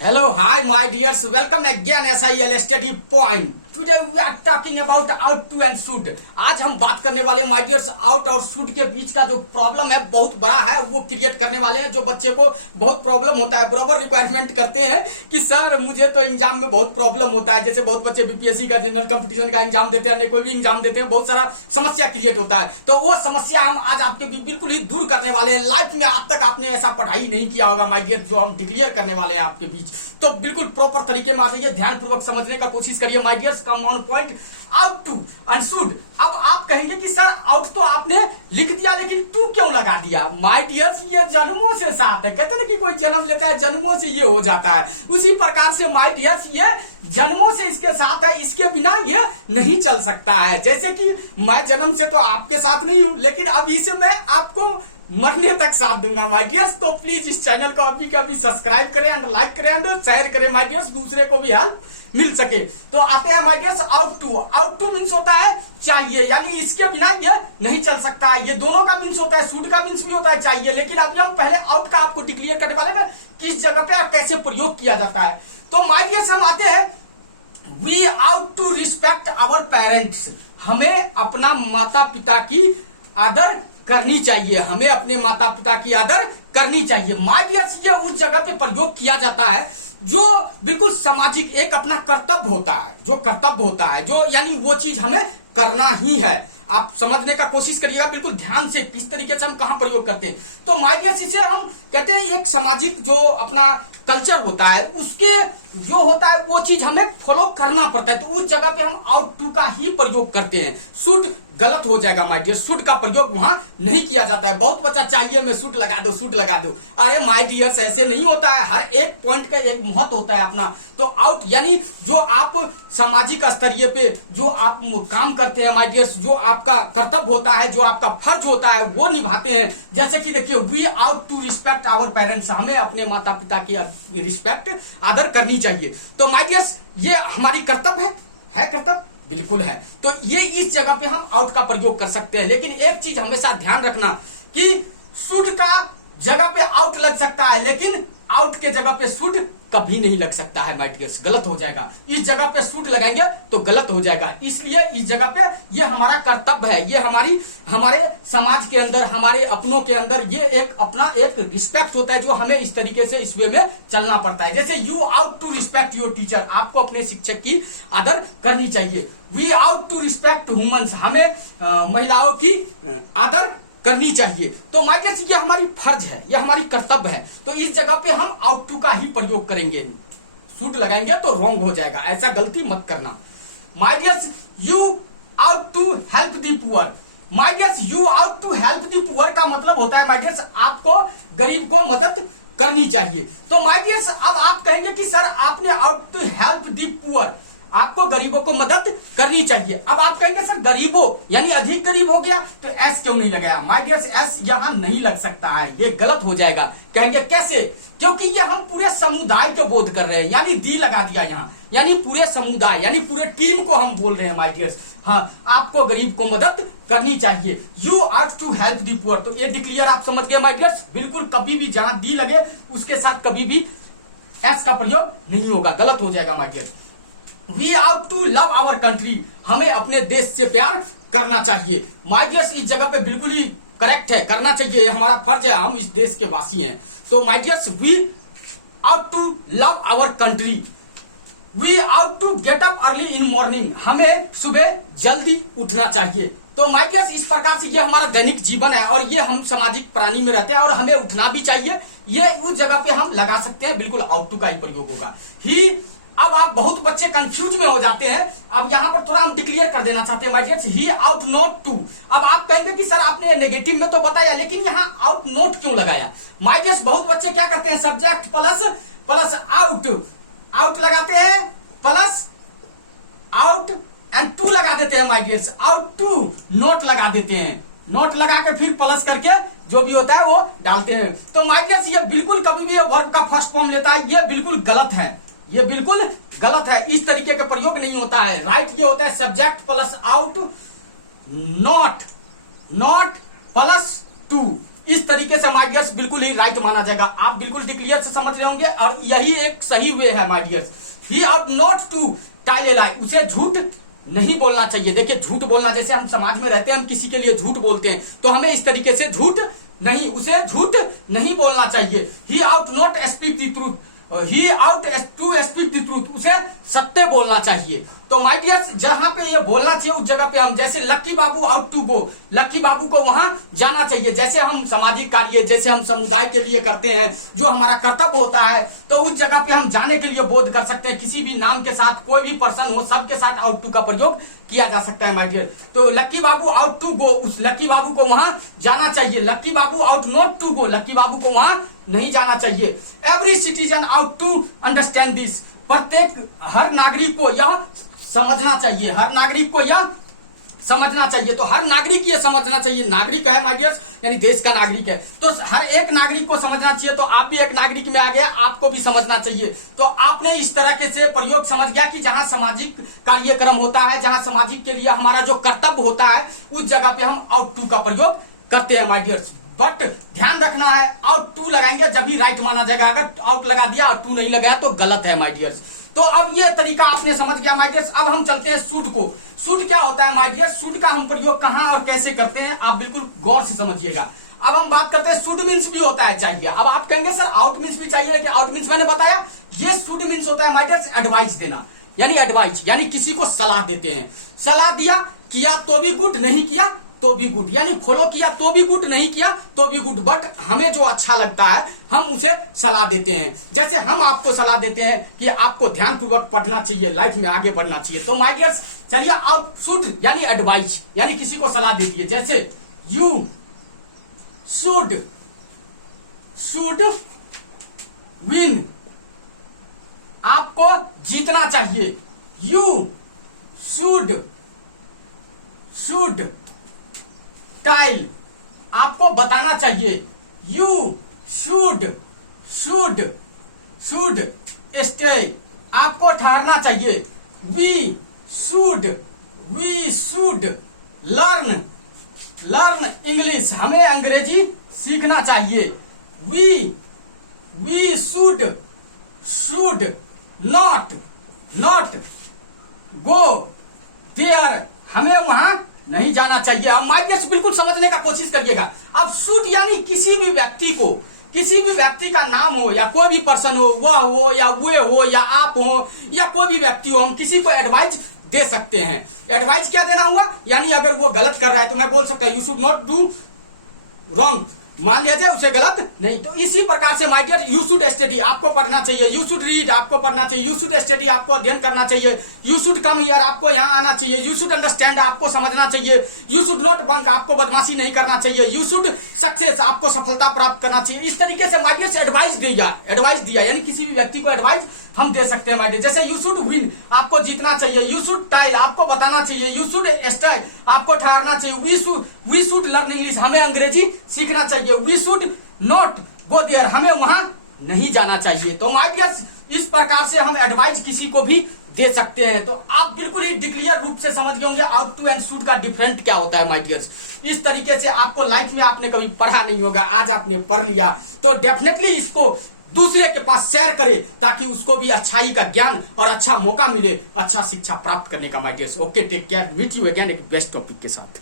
Hello, hi, my dears. Welcome again SIL Study Point. Today we are talking about out to and should. आज हम बात करने वाले my dears out और should के बीच का जो प्रॉब्लम है बहुत बड़ा है, वो क्रिएट करने वाले हैं। जो बच्चे को बहुत प्रॉब्लम होता है, बराबर रिक्वायरमेंट करते हैं कि सर मुझे तो एग्जाम में बहुत प्रॉब्लम होता है। जैसे बहुत बच्चे बीपीएससी का जनरल कंपटीशन का एग्जाम देते हैं, कोई भी एग्जाम देते हैं, बहुत सारा समस्या क्रिएट होता है। तो वो समस्या हम आज आपके बिल्कुल ही दूर करने वाले हैं। लाइफ में आज तक आपने ऐसा पढ़ाई नहीं किया होगा माय डियर, जो हम डिक्लेयर करने वाले हैं आपके बीच। तो बिल्कुल प्रॉपर तरीके में आइए, ध्यान पूर्वक समझने का कोशिश करिए my dears. Come on point, ought to and should. अब आप कहेंगे कि सर आउट तो आपने लिख दिया, लेकिन टू क्यों लगा दिया? माय डियर्स, ये जन्मों से साथ है। कहते हैं कि कोई जन्म लेता है, जन्मों से ये हो जाता है। उसी प्रकार से माय डियर्स ये जन्मों से इसके साथ है, इसके बिना ये नहीं चल सकता है। जैसे कि मैं जन्म से तो आपके साथ नहीं हूं, लेकिन अभी से मैं आपको मरने तक साथ दूंगा माय डियर्स। तो प्लीज इस चैनल को अभी कभी सब्सक्राइब करें एंड लाइक करें एंड शेयर करें माय डियर्स, दूसरे को भी हेल्प मिल सके। तो आते हैं my dears ought to. Ought to means होता है चाहिए, यानी इसके बिना ये नहीं चल सकता है। ये दोनों का मीन्स होता है, शुड का मीन्स भी होता है चाहिए। लेकिन अभी हम पहले आउट का आपको डिक्लेयर करने वाले हैं, किस जगह पे कैसे प्रयोग किया जाता है। तो माय डियर्स हम आते हैं, we ought to respect our parents. हमें अपना माता पिता की आदर करनी चाहिए, हमें अपने माता पिता की आदर करनी चाहिए। माय डियर्स ये उस जगह पे प्रयोग किया जाता है जो बिल्कुल सामाजिक एक अपना कर्तव्य होता है, जो कर्तव्य होता है, जो यानी वो चीज हमें करना ही है। आप समझने का कोशिश करिएगा बिल्कुल ध्यान से, किस तरीके से हम कहां प्रयोग करते हैं। तो माय डियर्स इसे हम कहते हैं एक सामाजिक जो अपना कल्चर होता है, उसके जो होता है वो चीज हमें फॉलो करना पड़ता है। तो उस जगह पे हम आउट टू का ही प्रयोग करते हैं। शुड गलत हो जाएगा माय डियर, शुड का प्रयोग वहां नहीं किया जाता है। बहुत बच्चा चाहिए मैं शुड लगा दो, शुड लगा दो। अरे माय डियर्स ऐसे नहीं होता है, हर एक पॉइंट का एक महत्व होता है अपना। तो आउट यानी जो आप सामाजिक स्तरीय पे जो आप काम करते हैं माय डियर्स, जो आपका कर्तव्य होता है, जो आपका फर्ज होता है, वो निभाते हैं। जैसे कि देखिए, we ought to respect our parents. हमें अपने माता पिता की रिस्पेक्ट आदर करनी चाहिए। तो माय डियर्स ये हमारी कर्तव्य है कर्तव्य बिल्कुल है। तो ये इस जगह पे हम आउट का प्रयोग कर सकते हैं। लेकिन एक चीज हमेशा ध्यान रखना कि शुड का जगह पे आउट लग सकता है, लेकिन आउट के जगह पे शुड कभी नहीं लग सकता है माय डियर्स, गलत हो जाएगा। इस जगह पे शुड लगाएंगे तो गलत हो जाएगा। इसलिए इस जगह पे ये हमारा कर्तव्य है, ये हमारे समाज के अंदर, हमारे अपनों के अंदर ये एक अपना एक रिस्पेक्ट होता है, जो हमें इस तरीके से इस वे में चलना पड़ता है। जैसे you ought to respect your teacher, आपको अपने शिक्षक की आदर करनी चाहिए। We ought to respect humans, हमें महिलाओं की आदर करनी चाहिए। तो माय डियर्स ये हमारी फर्ज है, ये हमारी कर्तव्य है। तो इस जगह पे हम आउट टू का ही प्रयोग करेंगे। शुड लगाएंगे तो रॉन्ग हो जाएगा, ऐसा गलती मत करना। My dears you ought to help the poor. My dears you ought to help the poor का मतलब होता है माय डियर्स आपको गरीब को मदद करनी चाहिए। तो माय डियर्स अब आप कहेंगे कि सर आपने ought to help the poor, आपको गरीबों को मदद करनी चाहिए। अब आप कहेंगे सर गरीबों यानी अधिक गरीब हो गया, तो एस क्यों नहीं लगाया? माय डियर्स एस यहां नहीं लग सकता है, ये गलत हो जाएगा। कहेंगे कैसे? क्योंकि ये हम पूरे समुदाय को बोध कर रहे हैं, यानी दी लगा दिया यहाँ, यानी पूरे समुदाय यानी पूरे टीम को हम बोल रहे हैं माय डियर्स। हाँ, आपको गरीब को मदद करनी चाहिए। You are to help the poor. तो ये डिक्लेयर आप समझ गए माय डियर्स। बिल्कुल कभी भी जहां दी लगे उसके साथ कभी भी एस का प्रयोग नहीं होगा, गलत हो जाएगा my dears. We ought to love our country, हमें अपने देश से प्यार करना चाहिए। माय डियर्स इस जगह पे बिल्कुल ही करेक्ट है, करना चाहिए, हमारा फर्ज है, हम इस देश के वासी हैं। तो my dears we ought to love our country. We ought to get up early in morning, हमें सुबह जल्दी उठना चाहिए। तो माय डियर्स इस प्रकार से ये हमारा दैनिक जीवन है, और ये हम सामाजिक प्राणी में रहते हैं, और हमें उठना भी चाहिए। ये उस जगह पे हम लगा सकते हैं, बिल्कुल आउट टू का ही प्रयोग होगा ही। अब आप बहुत बच्चे कंफ्यूज में हो जाते हैं। अब यहाँ पर थोड़ा हम डिक्लेयर कर देना चाहते हैं my dears, he ought not to. अब आप कहेंगे कि सर आपने नेगेटिव में तो बताया, लेकिन यहाँ आउट नॉट क्यों लगाया? माय डियर्स बहुत बच्चे क्या करते हैं, सब्जेक्ट प्लस आउट लगाते हैं, प्लस आउट एंड टू लगा देते हैं my dears. Ought to not लगा देते हैं, नॉट लगा के फिर प्लस करके जो भी होता है वो डालते हैं। तो माय डियर्स ये बिल्कुल कभी भी वर्ब का फर्स्ट फॉर्म लेता है, ये बिल्कुल गलत है, ये बिल्कुल गलत है। इस तरीके का प्रयोग नहीं होता है। राइट ये होता है subject plus out, not plus two. इस तरीके से माय डियर्स बिल्कुल ही राइट माना जाएगा। आप बिल्कुल क्लियर से समझ रहे होंगे और यही एक सही वे है my dears. He ought not to tell a lie, उसे झूठ नहीं बोलना चाहिए। देखिए झूठ बोलना, जैसे हम समाज में रहते हैं, हम किसी के लिए झूठ बोलते हैं, तो हमें इस तरीके से झूठ नहीं, उसे झूठ नहीं बोलना चाहिए। He ought not speak the truth, he ought to speak the truth, उसे सत्य बोलना चाहिए। तो माय डियर्स जहां पे ये बोलना चाहिए उस जगह पे हम, जैसे लक्की babu out to go, lucky babu को वहां जाना चाहिए। जैसे हम सामाजिक कार्य, जैसे हम समुदाय के लिए करते हैं, जो हमारा कर्तव्य होता है, तो उस जगह पे हम जाने के लिए बोध कर सकते हैं। किसी भी नाम के साथ कोई भी पर्सन हो, सबके साथ आउट टू का प्रयोग किया जा सकता है माय डियर। तो लक्की बाबू आउट टू गो, उस लक्की बाबू को वहां जाना चाहिए। Lucky babu ought not to go, lucky babu को वहां नहीं जाना चाहिए। Every citizen ought to understand this, प्रत्येक हर नागरिक को यह समझना चाहिए, हर नागरिक को यह समझना चाहिए। तो हर नागरिक ये समझना चाहिए, नागरिक है माय डियर्स यानी देश का नागरिक है, तो हर एक नागरिक को समझना चाहिए। तो आप भी एक नागरिक में आ गया, आपको भी समझना चाहिए। तो आपने इस तरह के से प्रयोग समझ गया कि जहां सामाजिक कार्यक्रम होता है, जहां सामाजिक के लिए हमारा जो कर्तव्य होता है, उस जगह पे हम आउट टू का प्रयोग करते हैं माय डियर्स। बट ध्यान रखना है, आउट टू लगाएंगे जब भी राइट माना जाएगा। अगर आउट लगा दिया और टू नहीं लगाया तो गलत है माय डियर्स। तो अब ये तरीका आपने समझ गया माय डियर्स। अब हम चलते हैं सूट को। सूट क्या होता है माय डियर्स, सूट का हम प्रयोग कहां और कैसे करते हैं, आप बिल्कुल गौर से समझिएगा। अब हम बात करते हैं शुड मीन्स भी होता है चाहिए। अब आप कहेंगे सर आउट मीन्स भी चाहिए, लेकिन आउट मीन्स मैंने बताया, ये शुड मीन्स होता है माय डियर्स एडवाइस देना, यानी एडवाइस यानी किसी को सलाह देते हैं। सलाह दिया, किया तो भी गुड, नहीं किया तो भी गुड, यानी फॉलो किया तो भी गुड, नहीं किया तो भी गुड, बट हमें जो अच्छा लगता है हम उसे सलाह देते हैं। जैसे हम आपको सलाह देते हैं कि आपको ध्यानपूर्वक पढ़ना चाहिए, लाइफ में आगे बढ़ना चाहिए। तो माय डियर्स चलिए, आप शुड यानी एडवाइस यानी किसी को सलाह दीजिए। जैसे यू शुड विन, आपको जीतना चाहिए। यू शुड टाइल, आपको बताना चाहिए। यू शुड स्टे, आपको ठहरना चाहिए। वी शुड लर्न इंग्लिश, हमें अंग्रेजी सीखना चाहिए। We should not go there, हमें वहां नहीं जाना चाहिए। अब माय डियर्स बिल्कुल समझने का कोशिश करिएगा। अब शुड यानी किसी भी व्यक्ति का नाम हो, या कोई भी पर्सन हो, वह हो या वे हो या आप हो या कोई भी व्यक्ति हो, हम किसी को एडवाइस दे सकते हैं। एडवाइस क्या देना हुआ, यानी अगर वो गलत कर रहा है तो मैं बोल सकता हूं you should not do wrong, मान लिया जाए उसे गलत नहीं। तो इसी प्रकार से my dear you should study, आपको पढ़ना चाहिए। यू शुड रीड, आपको पढ़ना चाहिए। यू शुड स्टडी, आपको अध्ययन करना चाहिए। यू शुड कम हियर, आपको यहाँ आना चाहिए। यू शुड अंडरस्टैंड, आपको समझना चाहिए। यू शुड नॉट बंक, आपको बदमाशी नहीं करना चाहिए। यू शुड सक्सेस, आपको सफलता प्राप्त करना चाहिए। इस तरीके से माय डियर एडवाइस दिया यानी किसी भी व्यक्ति को एडवाइस हम दे सकते हैं माय डियर। जैसे यू शुड विन, आपको जीतना चाहिए। यू शुड टाइल, आपको बताना चाहिए। यू शुड स्टे, आपको ठहरना चाहिए। वी शुड लर्न इंग्लिश, हमें अंग्रेजी सीखना चाहिए। We should not go there, हमें वहां नहीं जाना चाहिए। तो माय डियर इस प्रकार से हम एडवाइस किसी को भी दे सकते हैं। तो आप बिल्कुल ही क्लियर रूप से समझ गए होंगे आउट टू एंड शुड का डिफरेंट क्या होता है माय डियर्स। इस तरीके से आपको लाइफ में आपने कभी पढ़ा नहीं होगा, आज आपने पढ़ लिया, तो डेफिनेटली इसको दूसरे के पास शेयर करें ताकि उसको भी अच्छाई का ज्ञान और अच्छा मौका मिले अच्छा शिक्षा प्राप्त करने का my dears. Okay, take care, meet you again एक बेस्ट टॉपिक के साथ।